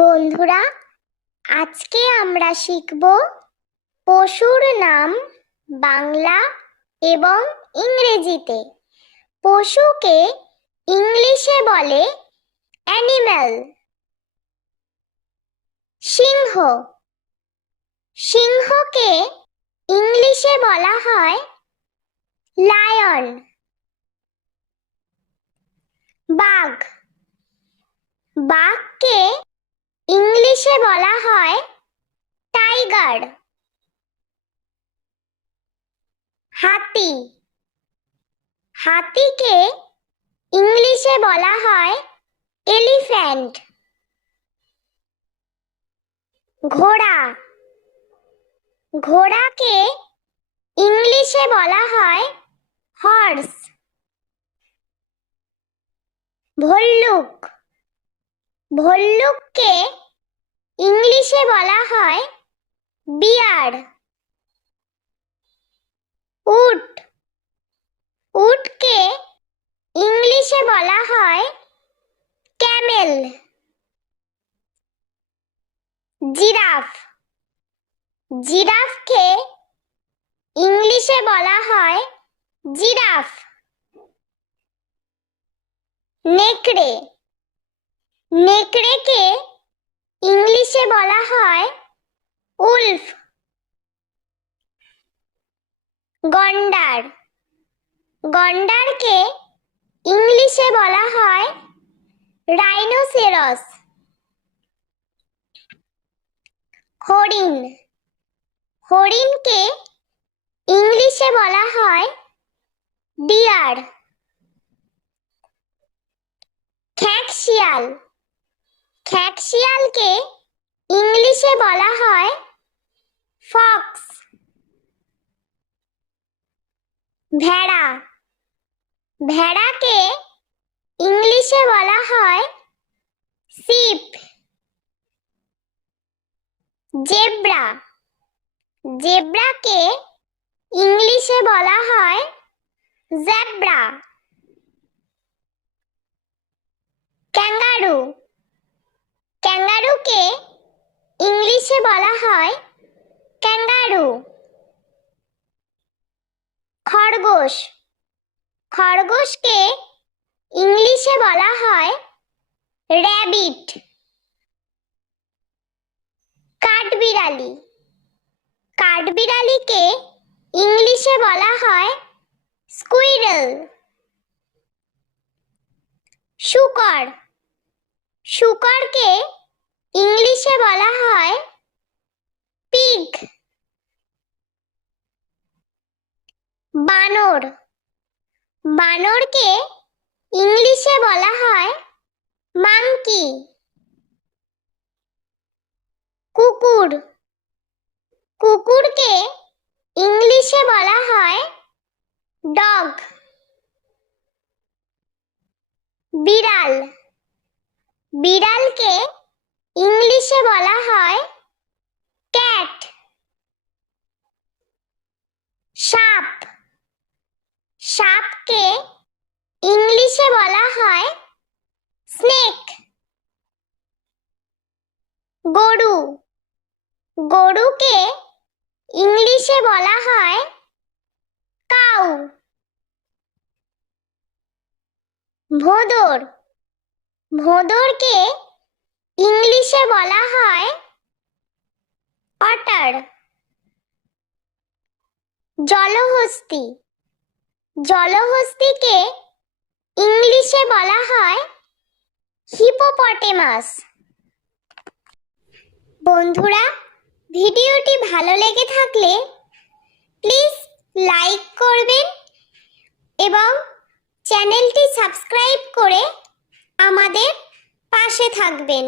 বন্ধুরা, আজকে আমরা শিখব পশুর নাম বাংলা এবং ইংরেজিতে। পশুকে ইংলিশে বলে অ্যানিম্যাল। সিংহ, সিংহকে ইংলিশে বলা হয় লায়ন। বাঘ, বাঘকে ইংলিশে বলা হয় টাইগার। হাতি, হাতিকে ইংলিশে বলা হয় এলিফ্যান্ট। ঘোড়া, ঘোড়াকে ইংলিশে বলা হয় হর্স। ভল্লুক, ভল্লুককে ইংলিশে বলা হয় বিয়ার। উট, উটকে ইংলিশে বলা হয় ক্যামেল। জিরাফ, জিরাফকে ইংলিশে বলা হয় জিরাফ। নেকড়ে, নেকড়েকে ইংলিশে বলা হয় উলফ। গন্ডার, গন্ডারকে ইংলিশে বলা হয় রাইনোসেরস। হরিণ, হরিণকে ইংলিশে বলা হয় ডিয়ার। খ্যাঁকশিয়াল, খ্যাঁকশিয়ালকে ইংলিশে বলা হয় ফক্স। ভেড়া, ভেড়াকে ইংলিশে বলা হয় শিপ। জেব্রা, জেব্রাকে ইংলিশে বলা হয় জেব্রা। ক্যাঙ্গারু, ক্যাঙ্গারুকে ইংলিশে বলা হয় ক্যাঙ্গারু। খরগোশ, খরগোশকে ইংলিশে বলা হয় র্যাবিট। কাঠবিড়ালি, কাঠবিড়ালিকে ইংলিশে বলা হয় স্কুইরেল। শূকর, শূকরকে ইংলিশে বলা হয় পিগ। বানর, বানরকে ইংলিশে বলা হয় মাংকি। কুকুর, কুকুরকে ইংলিশে বলা হয় ডগ। বিড়াল, বিড়ালকে ইংলিশে বলা হয় ক্যাট। সাপ, সাপকে ইংলিশে বলা হয় স্নেক। গরু, গরুকে ইংলিশে বলা হয় কাউ। ভোঁদর, ভোঁদরকে ইংলিশে বলা হয় অটার। জলহস্তী, জলহস্তীকে ইংলিশে বলা হয় হিপোপটেমাস। বন্ধুরা, ভিডিওটি ভালো লেগে থাকলে প্লিজ লাইক করবেন এবং চ্যানেলটি সাবস্ক্রাইব করে আমাদের পাশে থাকবেন।